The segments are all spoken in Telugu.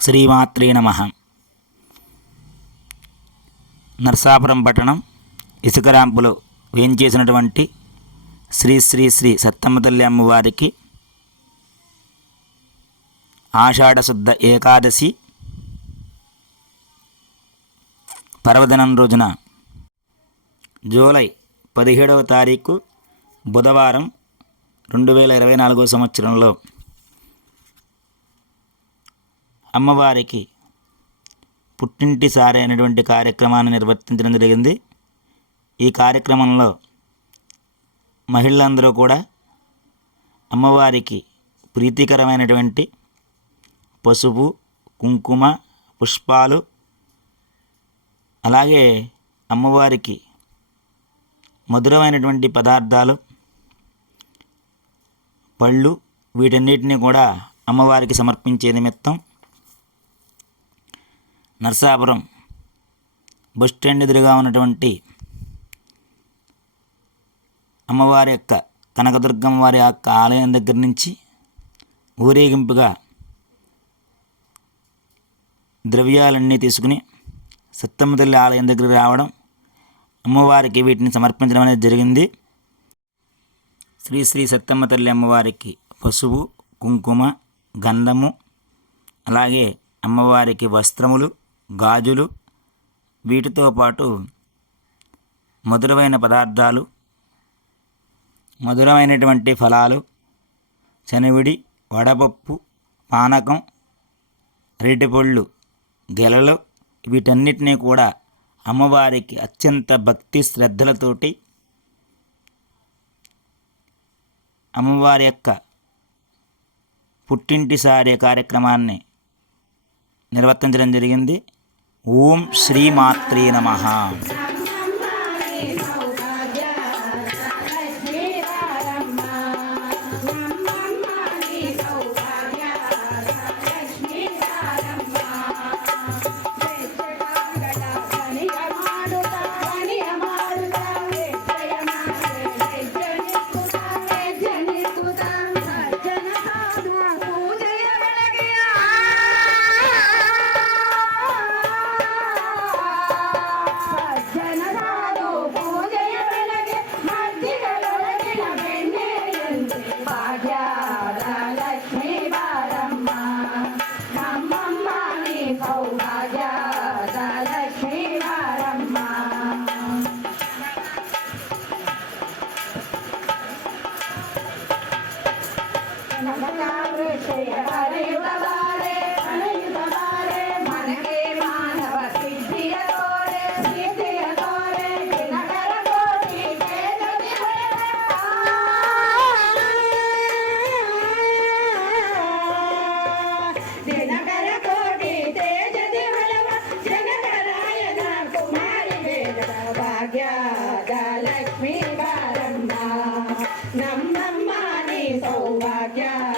శ్రీమాత్రే నమ. నర్సాపురం పట్టణం ఇసుకరాంపులో వేయించేసినటువంటి శ్రీ శ్రీ శ్రీ సత్తమ్మ తల్లి అమ్మవారికి ఆషాఢశుద్ధ ఏకాదశి పర్వదినం రోజున జూలై పదిహేడవ తారీఖు బుధవారం రెండు వేల ఇరవై నాలుగో సంవత్సరంలో అమ్మవారికి పుట్టింటి సారే అనేటువంటి కార్యక్రమాన్ని నిర్వర్తించడం జరిగింది. ఈ కార్యక్రమంలో మహిళలందరూ కూడా అమ్మవారికి ప్రీతికరమైనటువంటి పసుపు కుంకుమ పుష్పాలు అలాగే అమ్మవారికి మధురమైనటువంటి పదార్థాలు పళ్ళు వీటన్నిటిని కూడా అమ్మవారికి సమర్పించే నిమిత్తం నర్సాపురం బస్ స్టాండ్ ఎదురుగా ఉన్నటువంటి అమ్మవారి యొక్క కనకదుర్గమ్మ వారి యొక్క ఆలయం దగ్గర నుంచి ఊరేగింపుగా ద్రవ్యాలన్నీ తీసుకుని సత్తమ్మ తల్లి ఆలయం దగ్గర రావడం అమ్మవారికి వీటిని సమర్పించడం అనేది జరిగింది. శ్రీ శ్రీ సత్తమ్మ తల్లి అమ్మవారికి పసుపు కుంకుమ గంధము అలాగే అమ్మవారికి వస్త్రములు గాజులు వీటితో పాటు మధురమైన పదార్థాలు మధురమైనటువంటి ఫలాలు శనవిడి వడపప్పు పానకం అరటిపళ్ళు గెలలు వీటన్నిటినీ కూడా అమ్మవారికి అత్యంత భక్తి శ్రద్ధలతోటి అమ్మవారి యొక్క పుట్టింటి సారే కార్యక్రమాన్ని నిర్వర్తించడం జరిగింది. ఓం శ్రీమాత్రే నమ. yeah.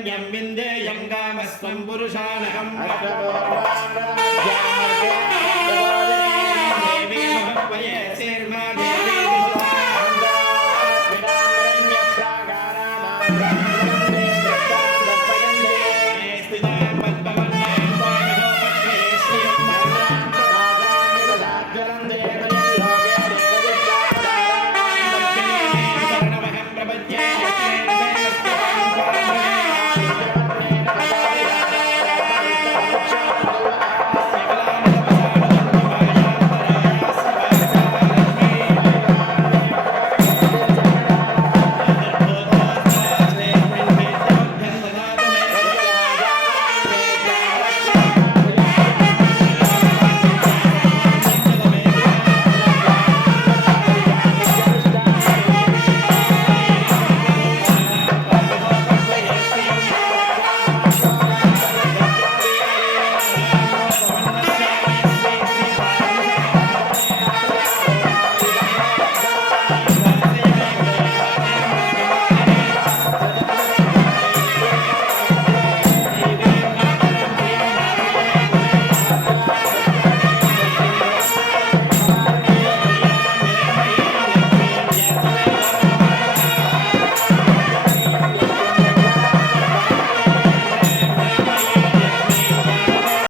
శరణ్యం విందేయం గామస్వం పురుషాణం